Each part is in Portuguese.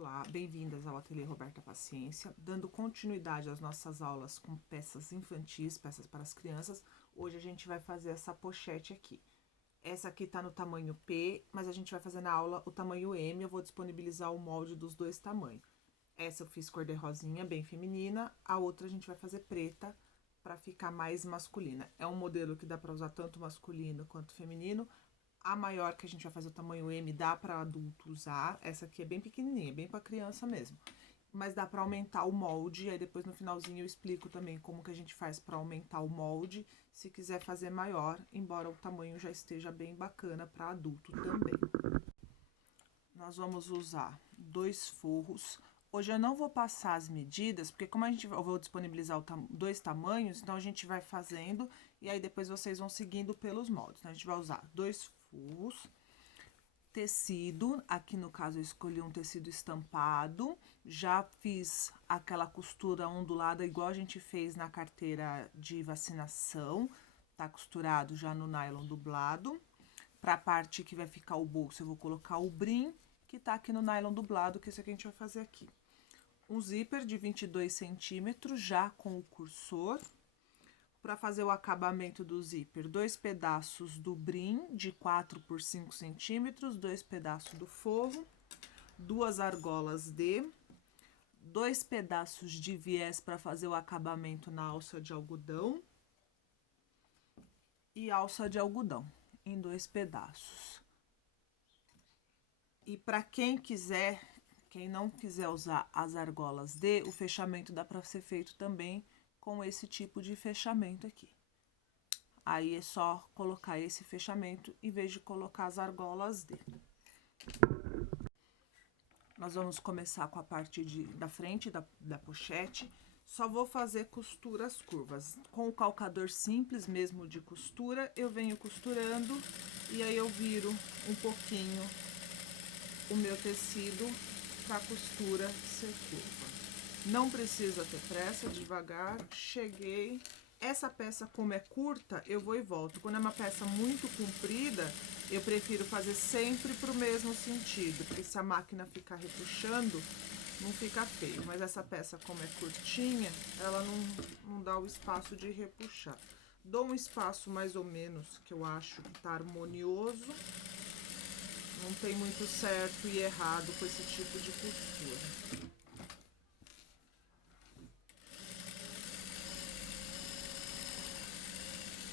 Olá, bem-vindas ao Ateliê Roberta Paciência, dando continuidade às nossas aulas com peças infantis, peças para as crianças. Hoje a gente vai fazer essa pochete aqui. Essa aqui tá no tamanho P, mas a gente vai fazer na aula o tamanho M, eu vou disponibilizar o molde dos dois tamanhos. Essa eu fiz cor de rosinha, bem feminina, a outra a gente vai fazer preta, para ficar mais masculina. É um modelo que dá para usar tanto masculino quanto feminino. A maior, que a gente vai fazer o tamanho M, dá para adulto usar. Essa aqui é bem pequenininha, bem para criança mesmo. Mas dá para aumentar o molde, aí depois no finalzinho eu explico também como que a gente faz para aumentar o molde, se quiser fazer maior, embora o tamanho já esteja bem bacana para adulto também. Nós vamos usar 2 forros. Hoje eu não vou passar as medidas, porque como eu vou disponibilizar dois tamanhos, então a gente vai fazendo e aí depois vocês vão seguindo pelos moldes. Então, a gente vai usar 2 forros, tecido, aqui no caso eu escolhi um tecido estampado, já fiz aquela costura ondulada igual a gente fez na carteira de vacinação, tá costurado já no nylon dublado. Pra parte que vai ficar o bolso, eu vou colocar o brim, que tá aqui no nylon dublado, que é esse aqui a gente vai fazer aqui. Um zíper de 22 centímetros, já com o cursor. Para fazer o acabamento do zíper, 2 pedaços do brim de 4 por 5 centímetros, 2 pedaços do forro, 2 argolas de, 2 pedaços de viés para fazer o acabamento na alça de algodão e alça de algodão em 2 pedaços. E para quem não quiser usar as argolas D, o fechamento dá para ser feito também com esse tipo de fechamento aqui. Aí é só colocar esse fechamento em vez de colocar as argolas D. Nós vamos começar com a parte da frente da pochete. Só vou fazer costuras curvas. Com o calcador simples mesmo de costura, eu venho costurando e aí eu viro um pouquinho o meu tecido para a costura ser curva. Não precisa ter pressa, devagar, cheguei. Essa peça, como é curta, eu vou e volto. Quando é uma peça muito comprida, eu prefiro fazer sempre pro mesmo sentido, porque se a máquina ficar repuxando, não fica feio. Mas essa peça, como é curtinha, ela não dá o espaço de repuxar. Dou um espaço mais ou menos, que eu acho que tá harmonioso. Não tem muito certo e errado com esse tipo de costura.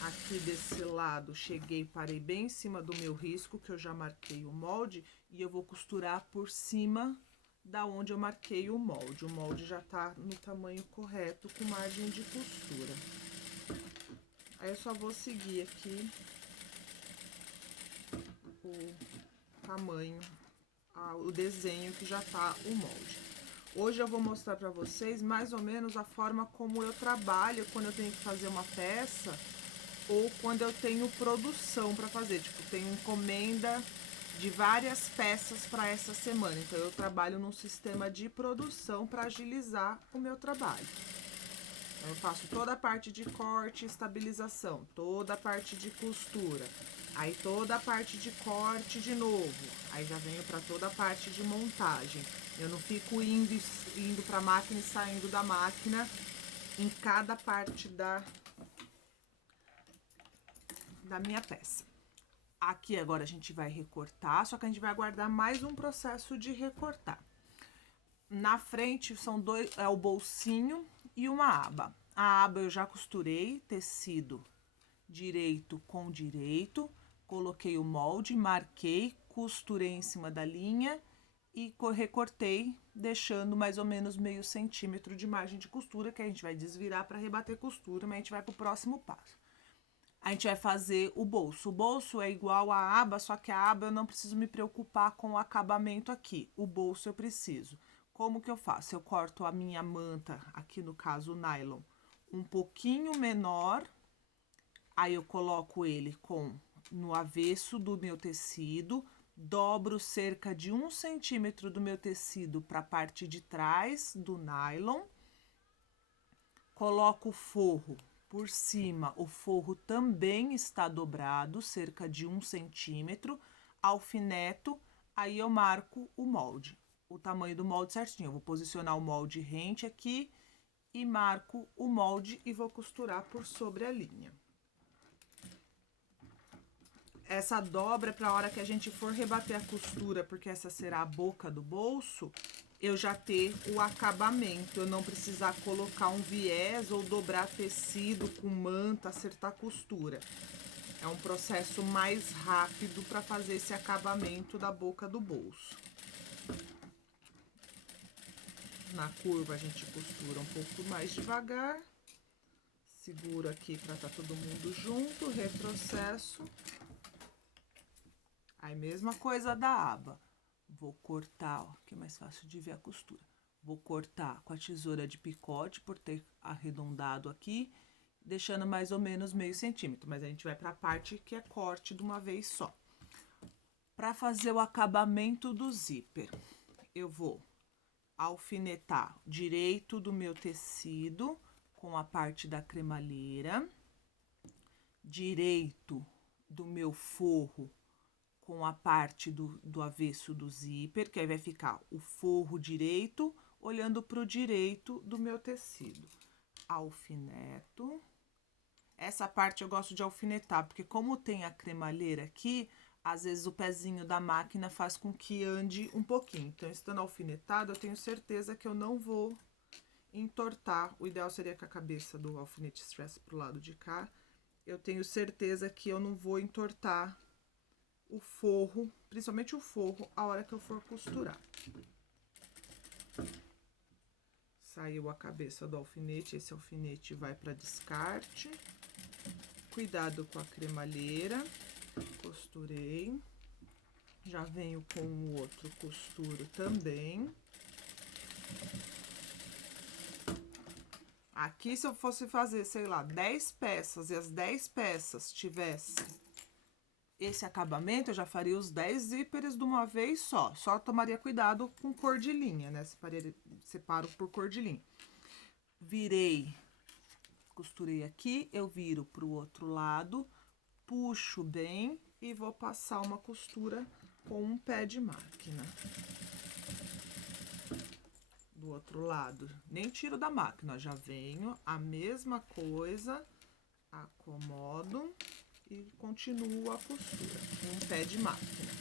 Aqui desse lado, cheguei, parei bem em cima do meu risco, que eu já marquei o molde, e eu vou costurar por cima da onde eu marquei o molde. O molde já tá no tamanho correto, com margem de costura. Aí eu só vou seguir aqui o tamanho, o desenho que já tá o molde. Hoje eu vou mostrar pra vocês mais ou menos a forma como eu trabalho quando eu tenho que fazer uma peça ou quando eu tenho produção para fazer, tipo, tenho encomenda de várias peças para essa semana. Então, eu trabalho num sistema de produção para agilizar o meu trabalho. Então, eu faço toda a parte de corte e estabilização, toda a parte de costura, aí toda a parte de corte de novo, aí já venho para toda a parte de montagem. Eu não fico indo para a máquina e saindo da máquina em cada parte da minha peça. Aqui agora a gente vai recortar, só que a gente vai aguardar mais um processo de recortar. Na frente são é o bolsinho e uma aba. A aba eu já costurei, tecido direito com direito, coloquei o molde, marquei, costurei em cima da linha e recortei, deixando mais ou menos meio centímetro de margem de costura, que a gente vai desvirar para rebater costura, mas a gente vai pro próximo passo. A gente vai fazer o bolso. O bolso é igual à aba, só que a aba eu não preciso me preocupar com o acabamento aqui. O bolso eu preciso. Como que eu faço? Eu corto a minha manta, aqui no caso o nylon, um pouquinho menor. Aí eu coloco ele no avesso do meu tecido, dobro cerca de 1 centímetro do meu tecido para a parte de trás do nylon. Coloco o forro por cima, o forro também está dobrado, cerca de 1 centímetro, alfineto, aí eu marco o molde. o tamanho do molde certinho. Eu vou posicionar o molde rente aqui e marco o molde e vou costurar por sobre a linha. Essa dobra é para a hora que a gente for rebater a costura, porque essa será a boca do bolso, eu já ter o acabamento, eu não precisar colocar um viés ou dobrar tecido com manta, acertar a costura. É um processo mais rápido para fazer esse acabamento da boca do bolso. Na curva a gente costura um pouco mais devagar. Seguro aqui para tá todo mundo junto, retrocesso. Aí, mesma coisa da aba. Vou cortar, ó, que é mais fácil de ver a costura. Vou cortar com a tesoura de picote, por ter arredondado aqui, deixando mais ou menos meio centímetro. Mas a gente vai para a parte que é corte de uma vez só. Para fazer o acabamento do zíper, eu vou alfinetar direito do meu tecido com a parte da cremalheira, direito do meu forro com a parte do avesso do zíper, que aí vai ficar o forro direito, olhando para o direito do meu tecido. Alfineto. Essa parte eu gosto de alfinetar, porque como tem a cremalheira aqui, às vezes o pezinho da máquina faz com que ande um pouquinho. Então, estando alfinetado, eu tenho certeza que eu não vou entortar. O ideal seria que a cabeça do alfinete estivesse pro lado de cá. Eu tenho certeza que eu não vou entortar o forro, principalmente o forro, a hora que eu for costurar. Saiu a cabeça do alfinete, esse alfinete vai para descarte. Cuidado com a cremalheira. Costurei. Já venho com o outro costuro também. Aqui, se eu fosse fazer, sei lá, 10 peças e as 10 peças tivesse esse acabamento, eu já faria os 10 zíperes de uma vez só. Só tomaria cuidado com cor de linha, né? Separo por cor de linha. Virei, costurei aqui, eu viro pro outro lado, puxo bem e vou passar uma costura com um pé de máquina. Do outro lado, nem tiro da máquina, já venho, a mesma coisa, acomodo e continuo a costura com um pé de máquina.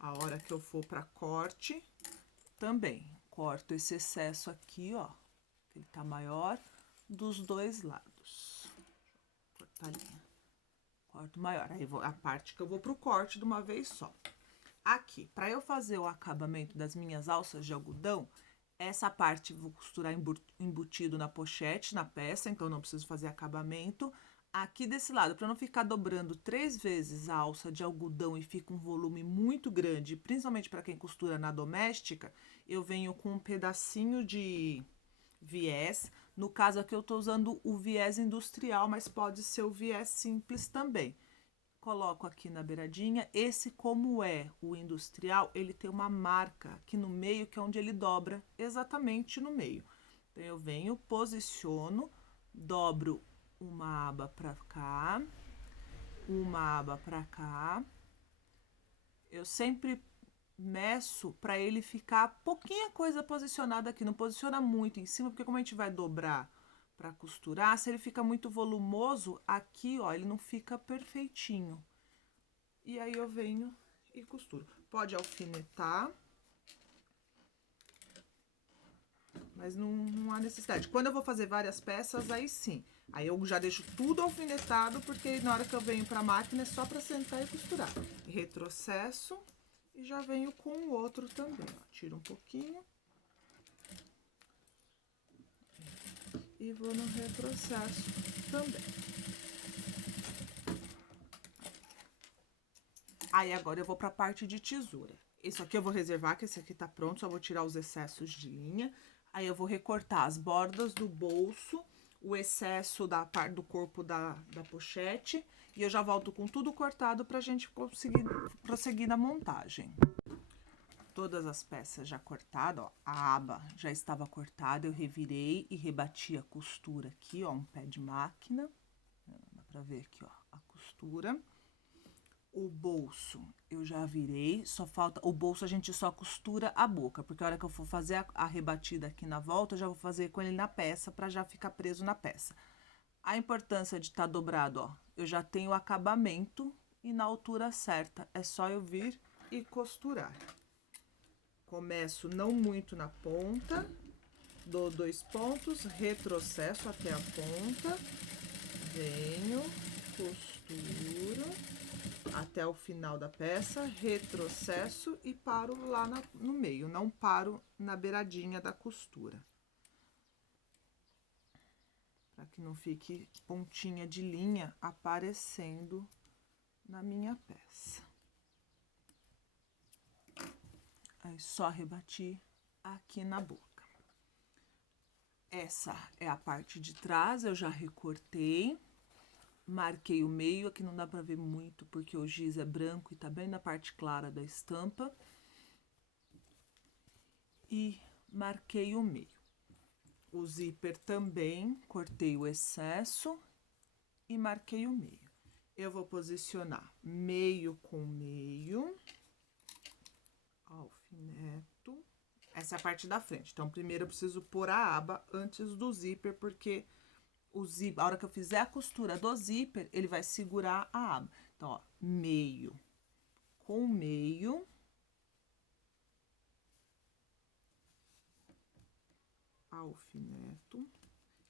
A hora que eu for para corte, também corto esse excesso aqui, ó, que ele tá maior, dos dois lados. Cortar a linha. Corto maior, aí a parte que eu vou pro corte de uma vez só. Aqui, para eu fazer o acabamento das minhas alças de algodão, essa parte vou costurar embutido na pochete, na peça, então não preciso fazer acabamento. Aqui desse lado, para não ficar dobrando 3 vezes a alça de algodão e fica um volume muito grande, principalmente para quem costura na doméstica, eu venho com um pedacinho de viés. No caso aqui eu tô usando o viés industrial, mas pode ser o viés simples também. Coloco aqui na beiradinha. Esse, como é o industrial, ele tem uma marca aqui no meio, que é onde ele dobra exatamente no meio. Então, eu venho, posiciono, dobro uma aba pra cá, uma aba pra cá. Eu sempre meço para ele ficar pouquinha coisa posicionada aqui, não posiciona muito em cima, porque como a gente vai dobrar para costurar, se ele fica muito volumoso, aqui, ó, ele não fica perfeitinho. E aí eu venho e costuro. Pode alfinetar, mas não há necessidade. Quando eu vou fazer várias peças, aí sim. Aí eu já deixo tudo alfinetado, porque na hora que eu venho para a máquina é só para sentar e costurar. Retrocesso e já venho com o outro também, ó. Tiro um pouquinho. E vou no retrocesso também. Aí, agora eu vou para a parte de tesoura. Esse aqui eu vou reservar, que esse aqui tá pronto, só vou tirar os excessos de linha. Aí, eu vou recortar as bordas do bolso, o excesso da parte do corpo da pochete. E eu já volto com tudo cortado pra gente conseguir prosseguir na montagem. Todas as peças já cortadas, ó, a aba já estava cortada, eu revirei e rebati a costura aqui, ó, um pé de máquina. Dá pra ver aqui, ó, a costura. O bolso eu já virei, só falta... O bolso a gente só costura a boca, porque a hora que eu for fazer a rebatida aqui na volta, eu já vou fazer com ele na peça, pra já ficar preso na peça. A importância de estar dobrado, ó, eu já tenho o acabamento e na altura certa. É só eu vir e costurar. Começo não muito na ponta, dou 2 pontos, retrocesso até a ponta, venho, costuro até o final da peça, retrocesso e paro lá no meio, não paro na beiradinha da costura. Para que não fique pontinha de linha aparecendo na minha peça. Aí só rebati aqui na boca. Essa é a parte de trás, eu já recortei. Marquei o meio, aqui não dá pra ver muito porque o giz é branco e tá bem na parte clara da estampa. E marquei o meio. O zíper também, cortei o excesso e marquei o meio. Eu vou posicionar meio com meio, alfineto. Essa é a parte da frente, então primeiro eu preciso pôr a aba antes do zíper, porque o zíper, a hora que eu fizer a costura do zíper, ele vai segurar a aba. Então, ó, meio com meio. Alfineto.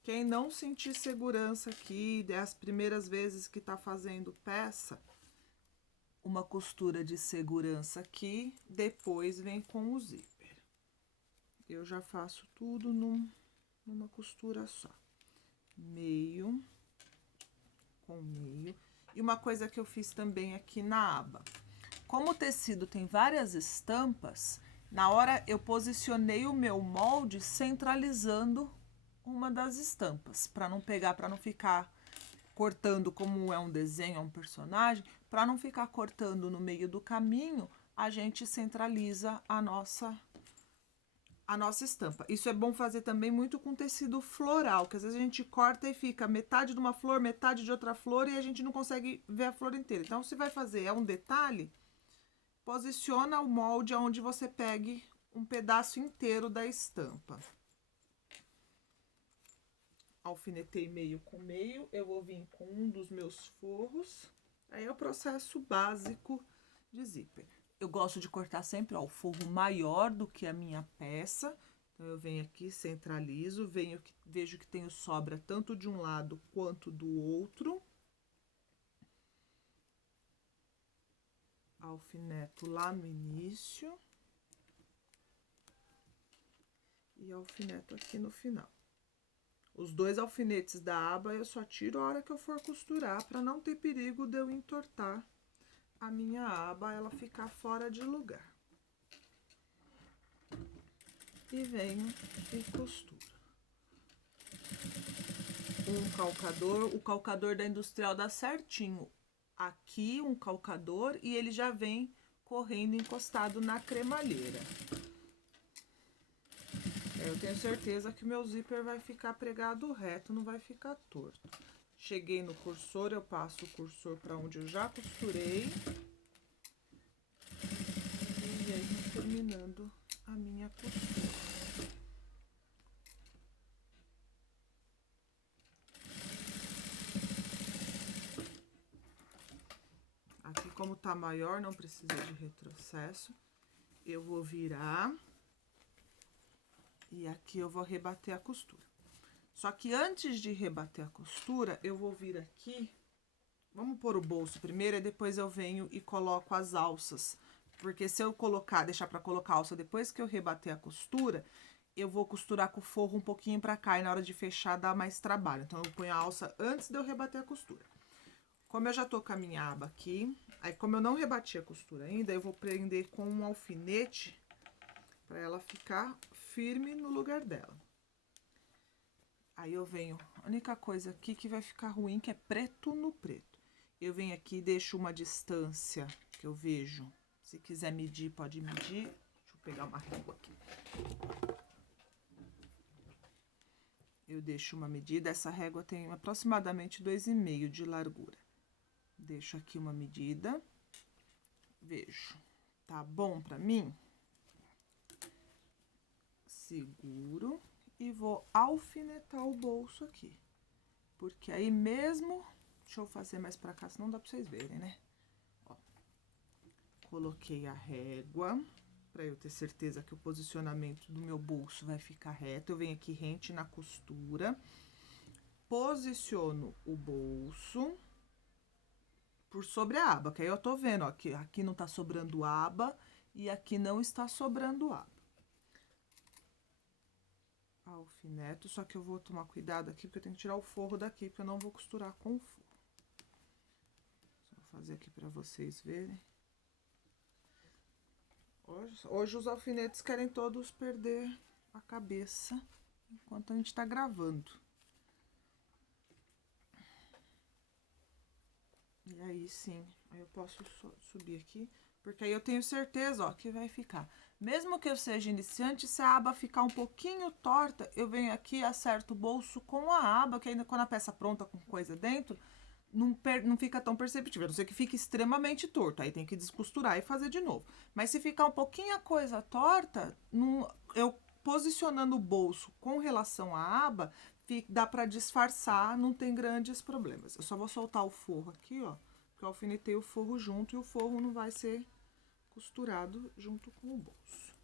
Quem não sentir segurança aqui, das primeiras vezes que tá fazendo peça, uma costura de segurança aqui, depois vem com o zíper. Eu já faço tudo numa costura só. Meio com meio. E uma coisa que eu fiz também aqui na aba. Como o tecido tem várias estampas, na hora eu posicionei o meu molde centralizando uma das estampas, para não pegar, para não ficar cortando como é um desenho, é um personagem, para não ficar cortando no meio do caminho, a gente centraliza a nossa estampa. Isso é bom fazer também muito com tecido floral, que às vezes a gente corta e fica metade de uma flor, metade de outra flor e a gente não consegue ver a flor inteira. Então, se vai fazer um detalhe, posiciona o molde onde você pegue um pedaço inteiro da estampa. Alfinetei meio com meio, eu vou vir com um dos meus forros. Aí é o processo básico de zíper. Eu gosto de cortar sempre, ó, o forro maior do que a minha peça. Então, eu venho aqui, centralizo, vejo que tenho sobra tanto de um lado quanto do outro. Alfineto lá no início. E alfineto aqui no final. Os 2 alfinetes da aba eu só tiro a hora que eu for costurar, para não ter perigo de eu entortar a minha aba, ela ficar fora de lugar. E venho e costuro. Um calcador, o calcador da Industrial dá certinho. Aqui um calcador e ele já vem correndo encostado na cremalheira. Eu tenho certeza que meu zíper vai ficar pregado reto, não vai ficar torto. Cheguei no cursor, eu passo o cursor para onde eu já costurei. E venho terminando a minha costura. Aqui, como tá maior, não precisa de retrocesso. Eu vou virar. E aqui eu vou rebater a costura. Só que antes de rebater a costura, eu vou vir aqui. Vamos pôr o bolso primeiro, e depois eu venho e coloco as alças. Porque se eu deixar pra colocar a alça depois que eu rebater a costura, eu vou costurar com o forro um pouquinho pra cá e na hora de fechar dá mais trabalho. Então, eu ponho a alça antes de eu rebater a costura. Como eu já tô com a minha aba aqui, aí como eu não rebati a costura ainda, eu vou prender com um alfinete pra ela ficar firme no lugar dela. Aí eu venho, a única coisa aqui que vai ficar ruim, que é preto no preto. Eu venho aqui e deixo uma distância que eu vejo. Se quiser medir, pode medir. Deixa eu pegar uma régua aqui. Eu deixo uma medida, essa régua tem aproximadamente 2,5 de largura. Deixo aqui uma medida. vejo, tá bom pra mim? Seguro e vou alfinetar o bolso aqui. Porque aí mesmo... Deixa eu fazer mais pra cá, senão dá pra vocês verem, né? Ó, coloquei a régua, pra eu ter certeza que o posicionamento do meu bolso vai ficar reto. Eu venho aqui rente na costura, posiciono o bolso por sobre a aba, que aí eu tô vendo, ó, que aqui não tá sobrando aba e aqui não está sobrando aba. Alfineto, só que eu vou tomar cuidado aqui, porque eu tenho que tirar o forro daqui, porque eu não vou costurar com o forro. Só vou fazer aqui pra vocês verem. Hoje os alfinetes querem todos perder a cabeça enquanto a gente tá gravando. E aí sim, aí eu posso subir aqui, porque aí eu tenho certeza, ó, que vai ficar. Mesmo que eu seja iniciante, se a aba ficar um pouquinho torta, eu venho aqui e acerto o bolso com a aba, que ainda quando a peça pronta com coisa dentro, não fica tão perceptível. A não ser que fique extremamente torto, aí tem que descosturar e fazer de novo. Mas se ficar um pouquinho a coisa torta, eu posicionando o bolso com relação à aba, dá pra disfarçar, não tem grandes problemas. Eu só vou soltar o forro aqui, ó, porque eu alfinetei o forro junto e o forro não vai ser costurado junto com o bolso.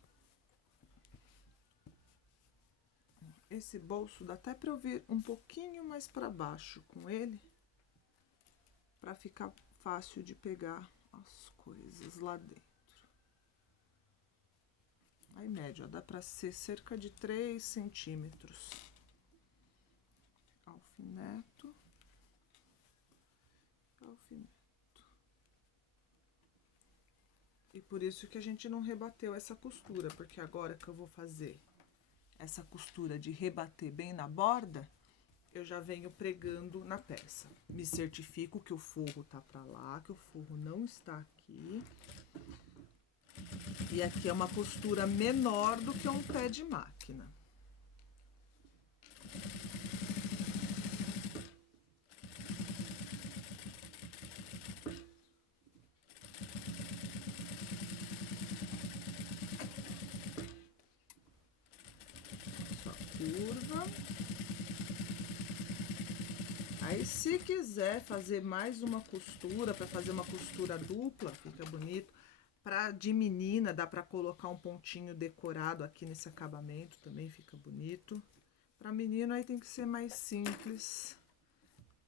Esse bolso dá até pra eu vir um pouquinho mais pra baixo com ele, pra ficar fácil de pegar as coisas lá dentro. Aí média, ó, dá pra ser cerca de 3 centímetros. Alfineto, alfineto. E por isso que a gente não rebateu essa costura, porque agora que eu vou fazer essa costura de rebater bem na borda, eu já venho pregando na peça. Me certifico que o forro tá pra lá, que o forro não está aqui. E aqui é uma costura menor do que um pé de máquina. Só curva. Aí, se quiser fazer mais uma costura, para fazer uma costura dupla, fica bonito. De menina, dá para colocar um pontinho decorado aqui nesse acabamento, também fica bonito. Para menino, aí tem que ser mais simples,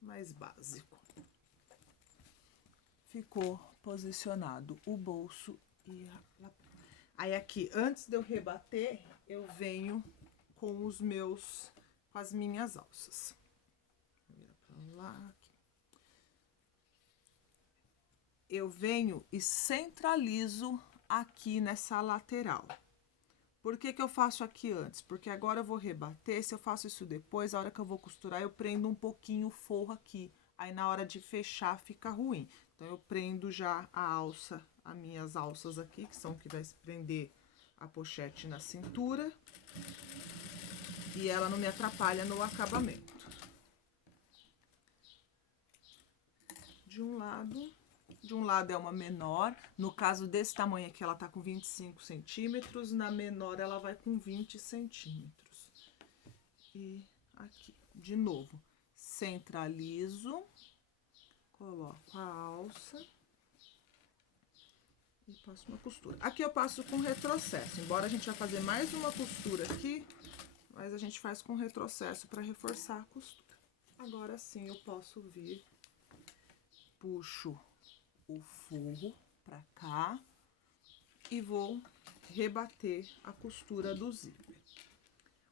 mais básico. Ficou posicionado o bolso e a... Aí aqui, antes de eu rebater, eu venho com com as minhas alças. Vira pra lá, aqui. Eu venho e centralizo aqui nessa lateral. Por que que eu faço aqui antes? Porque agora eu vou rebater, se eu faço isso depois, a hora que eu vou costurar, eu prendo um pouquinho o forro aqui. Aí na hora de fechar fica ruim. Então eu prendo já a alça, as minhas alças aqui, que são que vai prender a pochete na cintura. E ela não me atrapalha no acabamento. De um lado é uma menor, no caso desse tamanho aqui ela tá com 25 centímetros, na menor ela vai com 20 centímetros. E aqui, de novo, centralizo, coloco a alça e passo uma costura. Aqui eu passo com retrocesso, embora a gente vai fazer mais uma costura aqui, mas a gente faz com retrocesso para reforçar a costura. Agora sim eu posso vir, puxo o forro pra cá e vou rebater a costura do zíper.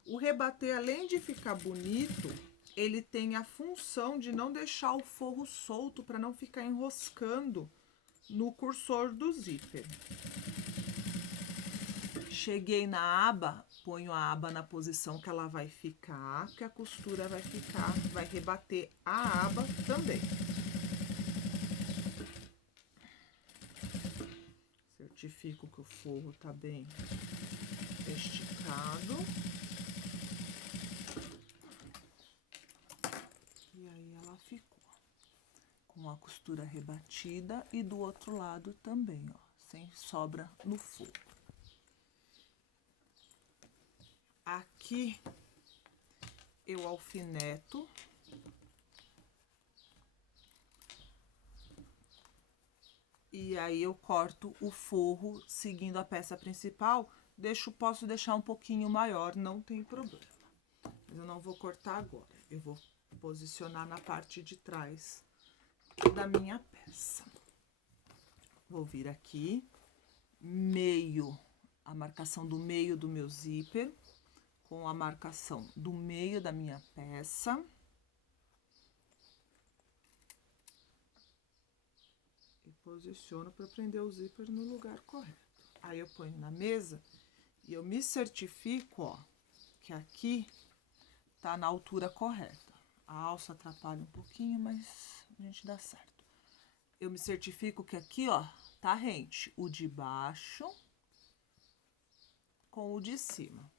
O rebater, além de ficar bonito, ele tem a função de não deixar o forro solto para não ficar enroscando no cursor do zíper. Cheguei na aba, ponho a aba na posição que ela vai ficar, que a costura vai rebater a aba também. Certifico que o forro tá bem esticado. E aí ela ficou com a costura rebatida e do outro lado também, ó, sem sobra no forro. Aqui eu alfineto. E aí eu corto o forro seguindo a peça principal. Posso deixar um pouquinho maior, não tem problema. Mas eu não vou cortar agora. Eu vou posicionar na parte de trás da minha peça. Vou vir aqui, a marcação do meio do meu zíper, com a marcação do meio da minha peça. E posiciono para prender o zíper no lugar correto. Aí eu ponho na mesa e eu me certifico, ó, que aqui tá na altura correta. A alça atrapalha um pouquinho, mas a gente dá certo. Eu me certifico que aqui, ó, tá rente o de baixo com o de cima.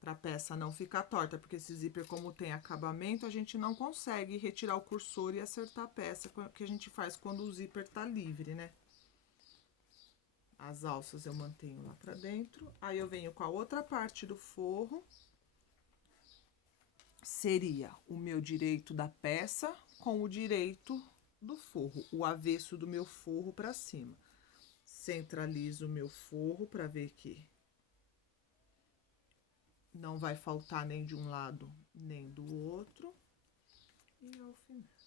Pra peça não ficar torta, porque esse zíper, como tem acabamento, a gente não consegue retirar o cursor e acertar a peça, que a gente faz quando o zíper tá livre, né? As alças eu mantenho lá pra dentro. Aí eu venho com a outra parte do forro. Seria o meu direito da peça com o direito do forro, o avesso do meu forro pra cima. Centralizo o meu forro pra ver que não vai faltar nem de um lado, nem do outro. E alfineto.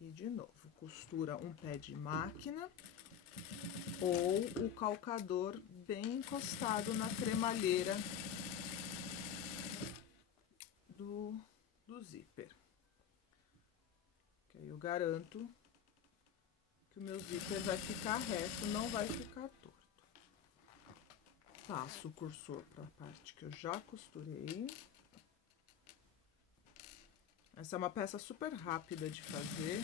E de novo, costura um pé de máquina ou o calcador bem encostado na cremalheira do zíper. Que aí eu garanto que o meu zíper vai ficar reto, não vai ficar torto. Passo o cursor para a parte que eu já costurei. Essa é uma peça super rápida de fazer.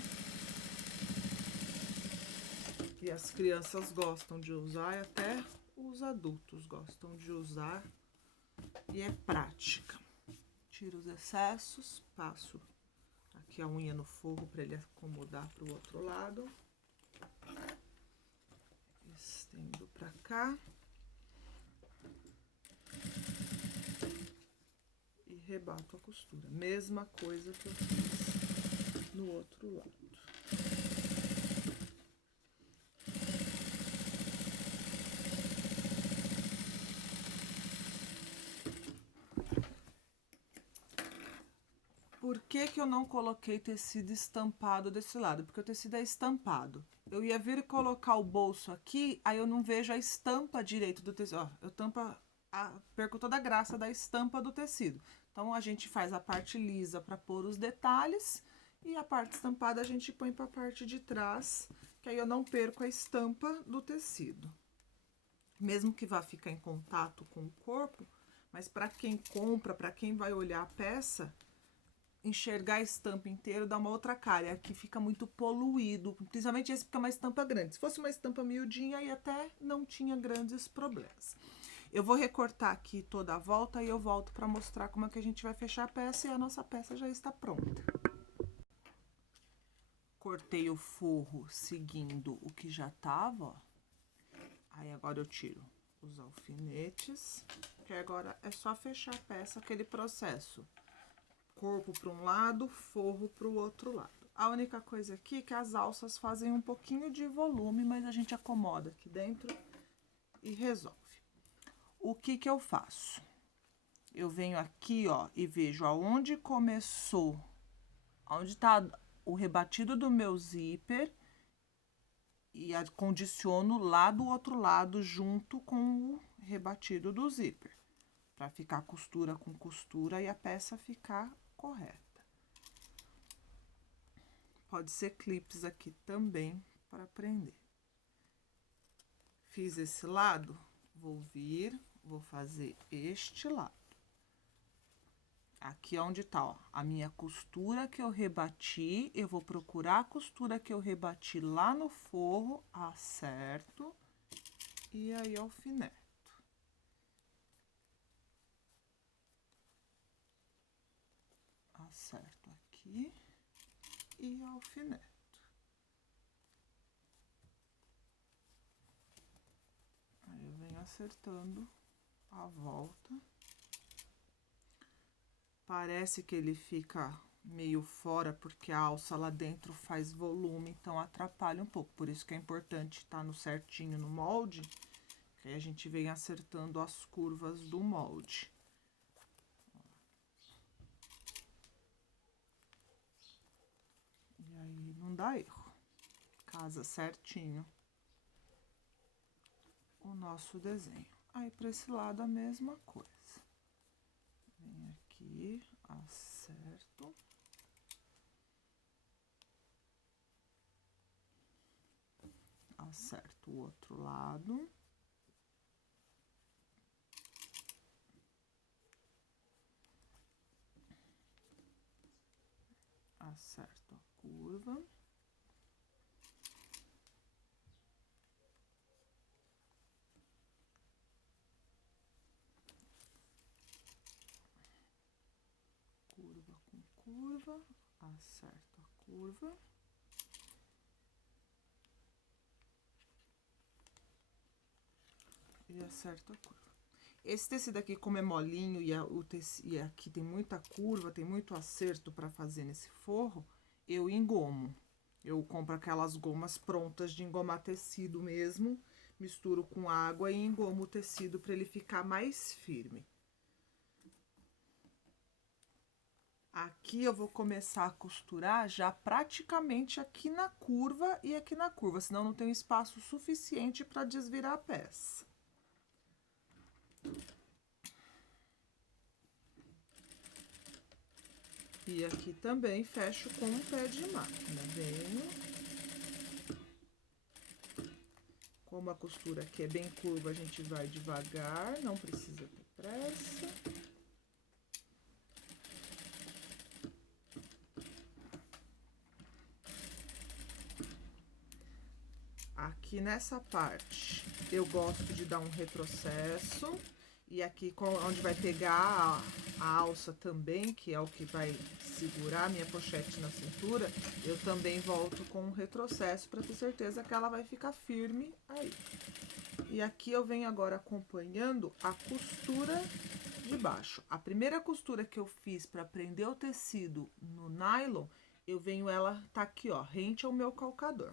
E as crianças gostam de usar, e até os adultos gostam de usar. E é prática. Tiro os excessos, passo aqui a unha no forro para ele acomodar para o outro lado. Estendo para cá. E rebato a costura. Mesma coisa que eu fiz no outro lado. Por que que eu não coloquei tecido estampado desse lado? Porque o tecido é estampado. Eu ia vir colocar o bolso aqui, aí eu não vejo a estampa direito do tecido. Ó, eu perco toda a graça da estampa do tecido. Então, a gente faz a parte lisa para pôr os detalhes e a parte estampada a gente põe para a parte de trás, que aí eu não perco a estampa do tecido. Mesmo que vá ficar em contato com o corpo, mas para quem compra, para quem vai olhar a peça, enxergar a estampa inteira dá uma outra cara. Aqui fica muito poluído, principalmente esse porque é uma estampa grande. Se fosse uma estampa miudinha, aí até não tinha grandes problemas. Eu vou recortar aqui toda a volta e eu volto para mostrar como é que a gente vai fechar a peça e a nossa peça já está pronta. Cortei o forro seguindo o que já tava, ó. Aí agora eu tiro os alfinetes, que agora é só fechar a peça, aquele processo. Corpo para um lado, forro para o outro lado. A única coisa aqui é que as alças fazem um pouquinho de volume, mas a gente acomoda aqui dentro e resolve. O que que eu faço? Eu venho aqui, ó, e vejo aonde começou, aonde tá o rebatido do meu zíper e condiciono lá do outro lado junto com o rebatido do zíper, para ficar costura com costura e a peça ficar correta. Pode ser clipes aqui também para prender. Fiz esse lado, vou vir, vou fazer este lado. Aqui onde tá, ó, a minha costura que eu rebati, eu vou procurar a costura que eu rebati lá no forro, acerto e aí alfineto. Acerto aqui e alfineto. Aí eu venho acertando a volta. Parece que ele fica meio fora, porque a alça lá dentro faz volume, então atrapalha um pouco. Por isso que é importante estar no certinho no molde, que aí a gente vem acertando as curvas do molde. E aí não dá erro. Casa certinho o nosso desenho. Aí, para esse lado, a mesma coisa. Vem aqui, acerto. Acerto o outro lado. Acerto a curva. Curva com curva, acerto a curva. E acerto a curva. Esse tecido aqui, como é molinho e aqui tem muita curva, tem muito acerto para fazer nesse forro, eu engomo. Eu compro aquelas gomas prontas de engomar tecido mesmo, misturo com água e engomo o tecido para ele ficar mais firme. Aqui eu vou começar a costurar já praticamente aqui na curva e aqui na curva, senão não tem espaço suficiente para desvirar a peça. E aqui também fecho com um pé de máquina, venho. Como a costura aqui é bem curva, a gente vai devagar, não precisa ter pressa. Aqui nessa parte, eu gosto de dar um retrocesso. E aqui, onde vai pegar a alça também, que é o que vai segurar a minha pochete na cintura, eu também volto com um retrocesso para ter certeza que ela vai ficar firme aí. E aqui eu venho agora acompanhando a costura de baixo. A primeira costura que eu fiz para prender o tecido no nylon, ela tá aqui, ó, rente ao meu calcador.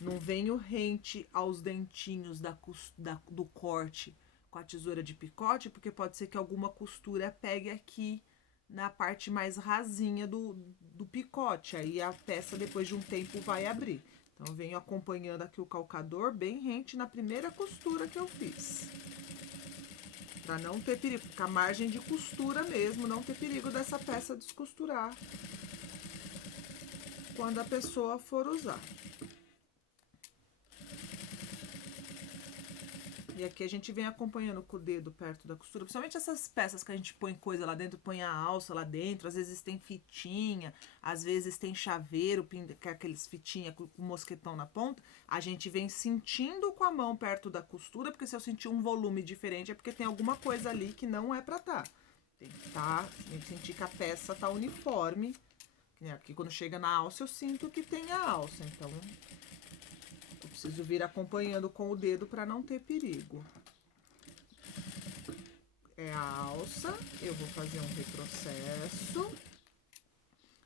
Não venho rente aos dentinhos do corte com a tesoura de picote, porque pode ser que alguma costura pegue aqui na parte mais rasinha do picote. Aí a peça, depois de um tempo, vai abrir. Então, eu venho acompanhando aqui o calcador bem rente na primeira costura que eu fiz. Pra não ter perigo, ficar a margem de costura mesmo, não ter perigo dessa peça descosturar quando a pessoa for usar. E aqui a gente vem acompanhando com o dedo perto da costura, principalmente essas peças que a gente põe coisa lá dentro, põe a alça lá dentro, às vezes tem fitinha, às vezes tem chaveiro, que é aqueles fitinha com mosquetão na ponta, a gente vem sentindo com a mão perto da costura, porque se eu sentir um volume diferente é porque tem alguma coisa ali que não é pra tá. Tem que sentir que a peça tá uniforme, aqui quando chega na alça eu sinto que tem a alça, então... eu preciso vir acompanhando com o dedo para não ter perigo. É a alça, eu vou fazer um retrocesso.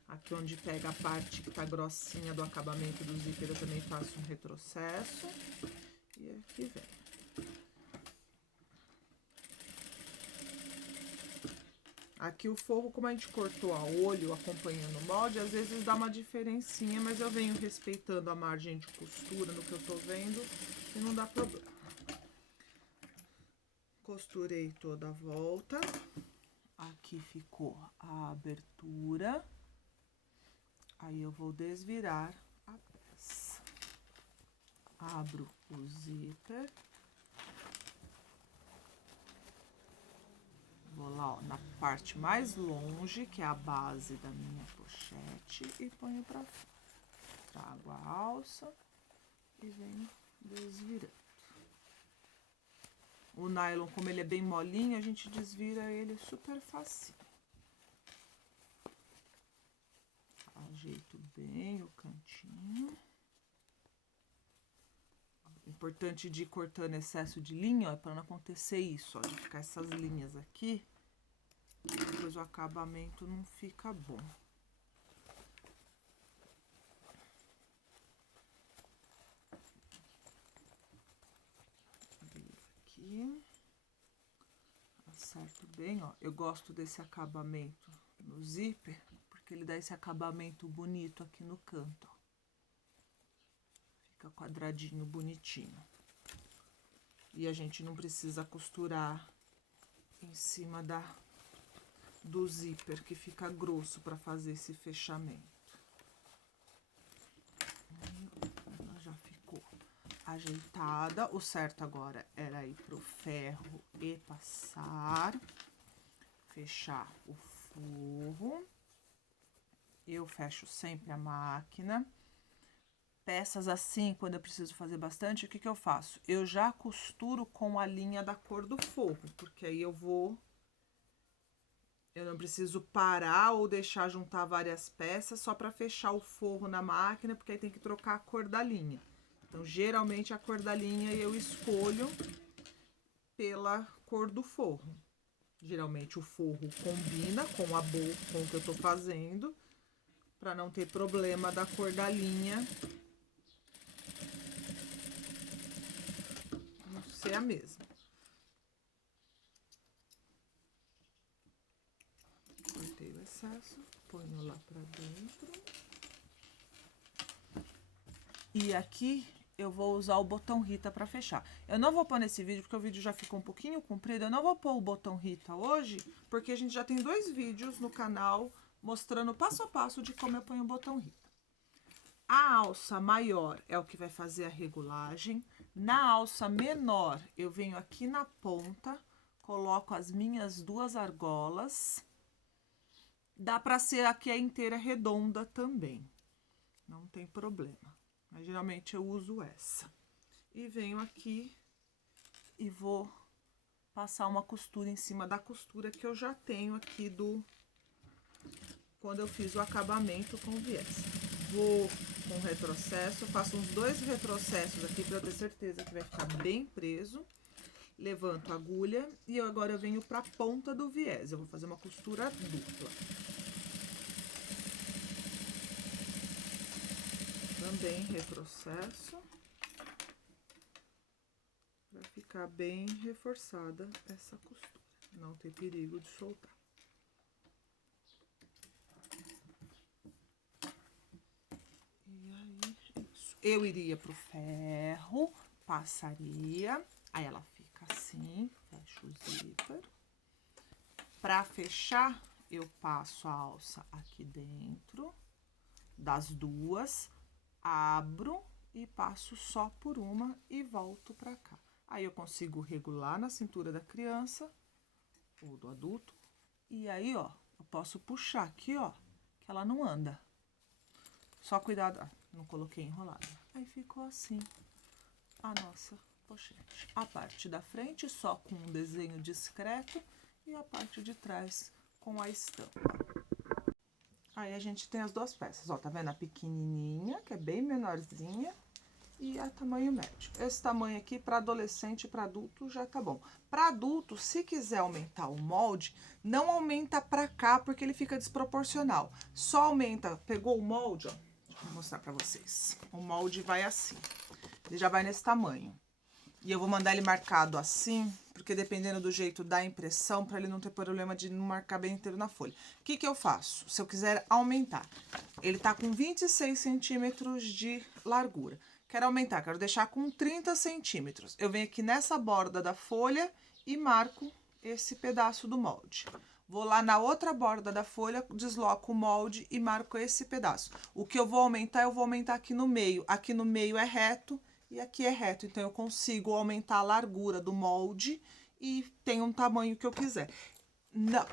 Aqui onde pega a parte que tá grossinha do acabamento do zíper, eu também faço um retrocesso. E aqui vem. Aqui o forro, como a gente cortou a olho acompanhando o molde, às vezes dá uma diferencinha, mas eu venho respeitando a margem de costura no que eu tô vendo e não dá problema. Costurei toda a volta. Aqui ficou a abertura. Aí eu vou desvirar a peça. Abro o zíper. Vou lá, ó, na parte mais longe, que é a base da minha pochete, e ponho pra fora. Trago a alça e venho desvirando. O nylon, como ele é bem molinho, a gente desvira ele super facinho. Ajeito bem o cantinho. Importante de ir cortando excesso de linha, ó, para não acontecer isso, ó, de ficar essas linhas aqui, depois o acabamento não fica bom. Aqui, acerto bem, ó. Eu gosto desse acabamento no zíper, porque ele dá esse acabamento bonito aqui no canto, ó. Fica quadradinho, bonitinho. E a gente não precisa costurar em cima do zíper, que fica grosso para fazer esse fechamento. Ela já ficou ajeitada. O certo agora era ir pro ferro e passar, fechar o forro. Eu fecho sempre a máquina. Peças assim, quando eu preciso fazer bastante, o que que eu faço? Eu já costuro com a linha da cor do forro, porque aí eu não preciso parar ou deixar juntar várias peças só para fechar o forro na máquina, porque aí tem que trocar a cor da linha. Então, geralmente, a cor da linha eu escolho pela cor do forro. Geralmente, o forro combina com com o que eu tô fazendo, para não ter problema da cor da linha não ser a mesma. Cortei o excesso, ponho lá pra dentro. E aqui eu vou usar o botão Rita para fechar. Eu não vou pôr nesse vídeo, porque o vídeo já ficou um pouquinho comprido. Eu não vou pôr o botão Rita hoje, porque a gente já tem 2 vídeos no canal mostrando passo a passo de como eu ponho o botão Rita. A alça maior é o que vai fazer a regulagem. Na alça menor, eu venho aqui na ponta, coloco as minhas 2 argolas. Dá para ser aqui a inteira redonda também, não tem problema. Mas geralmente eu uso essa. E venho aqui e vou passar uma costura em cima da costura que eu já tenho aqui quando eu fiz o acabamento com viés. Vou com retrocesso, faço uns 2 retrocessos aqui para eu ter certeza que vai ficar bem preso. Levanto a agulha e agora eu venho para a ponta do viés. Eu vou fazer uma costura dupla. Também retrocesso para ficar bem reforçada essa costura, não ter perigo de soltar. E aí, isso. Eu iria pro ferro, passaria, aí ela fica assim, fecho o zíper. Para fechar, eu passo a alça aqui dentro das 2. Abro e passo só por uma e volto pra cá. Aí eu consigo regular na cintura da criança ou do adulto. E aí, ó, eu posso puxar aqui, ó, que ela não anda. Só cuidado, ó, não coloquei enrolada. Aí ficou assim a nossa pochete. A parte da frente só com um desenho discreto e a parte de trás com a estampa. Aí a gente tem as 2 peças, ó, tá vendo? A pequenininha, que é bem menorzinha, e a tamanho médio. Esse tamanho aqui, para adolescente e para adulto, já tá bom. Para adulto, se quiser aumentar o molde, não aumenta pra cá, porque ele fica desproporcional. Só aumenta, pegou o molde, ó, deixa eu mostrar pra vocês. O molde vai assim, ele já vai nesse tamanho. E eu vou mandar ele marcado assim, porque dependendo do jeito da impressão, para ele não ter problema de não marcar bem inteiro na folha. O que que eu faço? Se eu quiser aumentar, ele tá com 26 centímetros de largura. Quero aumentar, quero deixar com 30 centímetros. Eu venho aqui nessa borda da folha e marco esse pedaço do molde. Vou lá na outra borda da folha, desloco o molde e marco esse pedaço. O que eu vou aumentar, eu vou aumentar aqui no meio. Aqui no meio é reto e aqui é reto, então eu consigo aumentar a largura do molde e tem um tamanho que eu quiser.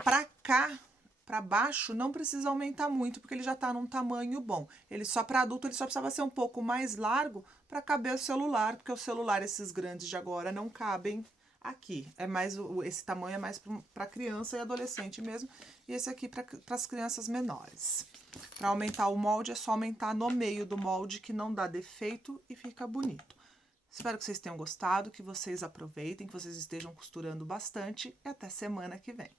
Pra cá, pra baixo, não precisa aumentar muito, porque ele já tá num tamanho bom. Ele só para adulto, ele só precisava ser um pouco mais largo para caber o celular, porque o celular, esses grandes de agora, não cabem Aqui, esse tamanho é mais para criança e adolescente mesmo, e esse aqui para as crianças menores. Para aumentar o molde, é só aumentar no meio do molde, que não dá defeito e fica bonito. Espero que vocês tenham gostado, que vocês aproveitem, que vocês estejam costurando bastante, e até semana que vem.